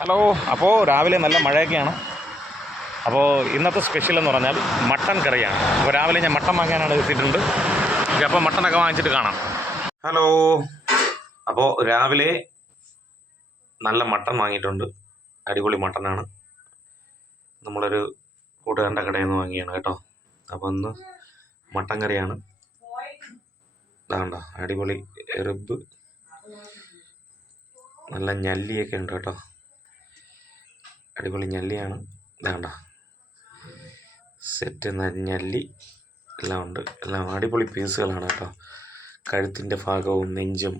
Hello. അപ്പോൾ രാവിലെ നല്ല മഴയൊക്കെയാണ്. അപ്പോൾ ഇന്നത്തെ സ്പെഷ്യൽ എന്ന് പറഞ്ഞാൽ മട്ടൻ കറിയാണ്. അപ്പോൾ രാവിലെ ഞാൻ മട്ടൻ വാങ്ങാനാണ് എത്തിയിട്ടുണ്ട്. അപ്പോൾ മട്ടനൊക്കെ വാങ്ങിച്ചിട്ട് കാണാം. ഹലോ. അപ്പോൾ രാവിലെ നല്ല മട്ടൻ വാങ്ങിയിട്ടുണ്ട്. അടിപൊളി മട്ടനാണ്. നമ്മളൊരു കൂട്ടുകാരൻ്റെ കടയിൽ നിന്ന് വാങ്ങിയാണ് കേട്ടോ. അപ്പോൾ ഇന്ന് മട്ടൻ കറിയാണ്. ഇതാണ്ടോ അടിപൊളി റിബ്, നല്ല ഞല്ലിയൊക്കെ ഉണ്ട് കേട്ടോ. അടിപൊളി ഞല്ലിയാണ്. ഇതാണ്ട സെറ്റ് ഞല്ലി എല്ലാം ഉണ്ട്. എല്ലാം അടിപൊളി പീസുകളാണ് കേട്ടോ. കഴുത്തിൻ്റെ ഭാഗവും നെഞ്ചും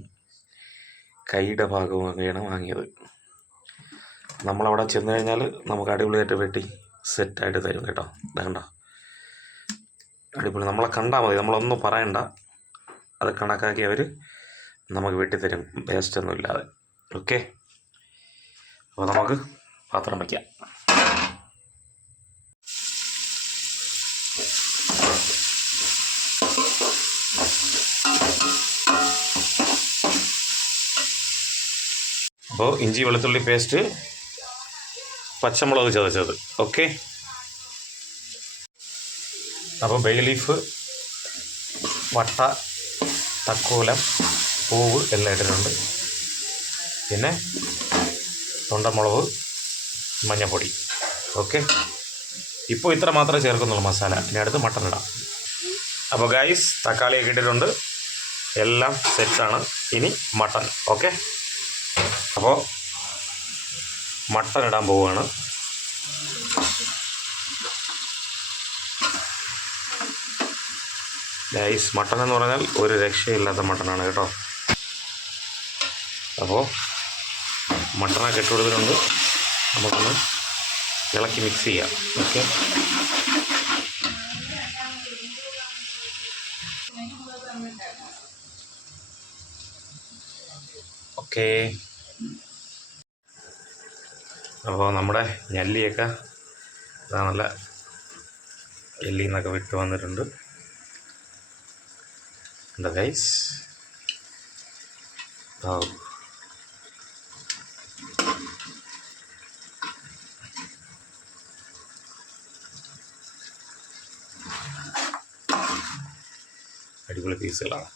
കൈയുടെ ഭാഗവും ഒക്കെയാണ് വാങ്ങിയത്. നമ്മളവിടെ ചെന്ന് കഴിഞ്ഞാൽ നമുക്ക് അടിപൊളിയായിട്ട് വെട്ടി സെറ്റായിട്ട് തരും കേട്ടോ. ഇതാണ്ട അടിപൊളി. നമ്മളെ കണ്ടാൽ മതി, നമ്മളൊന്നും പറയണ്ട, അത് കണക്കാക്കി അവർ നമുക്ക് വെട്ടിത്തരും, വേസ്റ്റൊന്നും ഇല്ലാതെ. ഓക്കെ, അപ്പോൾ നമുക്ക് പാത്രം വയ്ക്കാം. അപ്പോൾ ഇഞ്ചി വെളുത്തുള്ളി പേസ്റ്റ്, പച്ചമുളക് ചതച്ചത്. ഓക്കെ, അപ്പോൾ ബേ ലീഫ്, വട്ട, തക്കോലം, പൂവ് എല്ലാം ഇട്ടിട്ടുണ്ട്. പിന്നെ തൊണ്ടമുളക്, മഞ്ഞൾപ്പൊടി. ഓക്കെ, ഇപ്പോൾ ഇത്ര മാത്രമേ ചേർക്കുന്നുള്ളൂ മസാല. ഇനി അടുത്ത് മട്ടൺ ഇടാം. അപ്പോൾ ഗൈസ്, തക്കാളിയൊക്കെ ഇട്ടിട്ടുണ്ട്, എല്ലാം സെറ്റാണ്. ഇനി മട്ടൺ. ഓക്കെ, അപ്പോൾ മട്ടൺ ഇടാൻ പോവുകയാണ്. ഗൈസ്, മട്ടൺ എന്ന് പറഞ്ഞാൽ ഒരു രക്ഷയില്ലാത്ത മട്ടനാണ് കേട്ടോ. അപ്പോൾ മട്ടണൊക്കെ ഇട്ട് കൊടുത്തിട്ടുണ്ട്. നമുക്കൊന്ന് ഇളക്കി മിക്സ് ചെയ്യാം. Okay, okay. അപ്പോൾ നമ്മുടെ ഞല്ലിയൊക്കെ നല്ല എല്ലിൽ നിന്നൊക്കെ വിട്ട് വന്നിട്ടുണ്ട്. ഉണ്ട് ഗൈസ്. അടിപൊളി പീസുകളാണ്.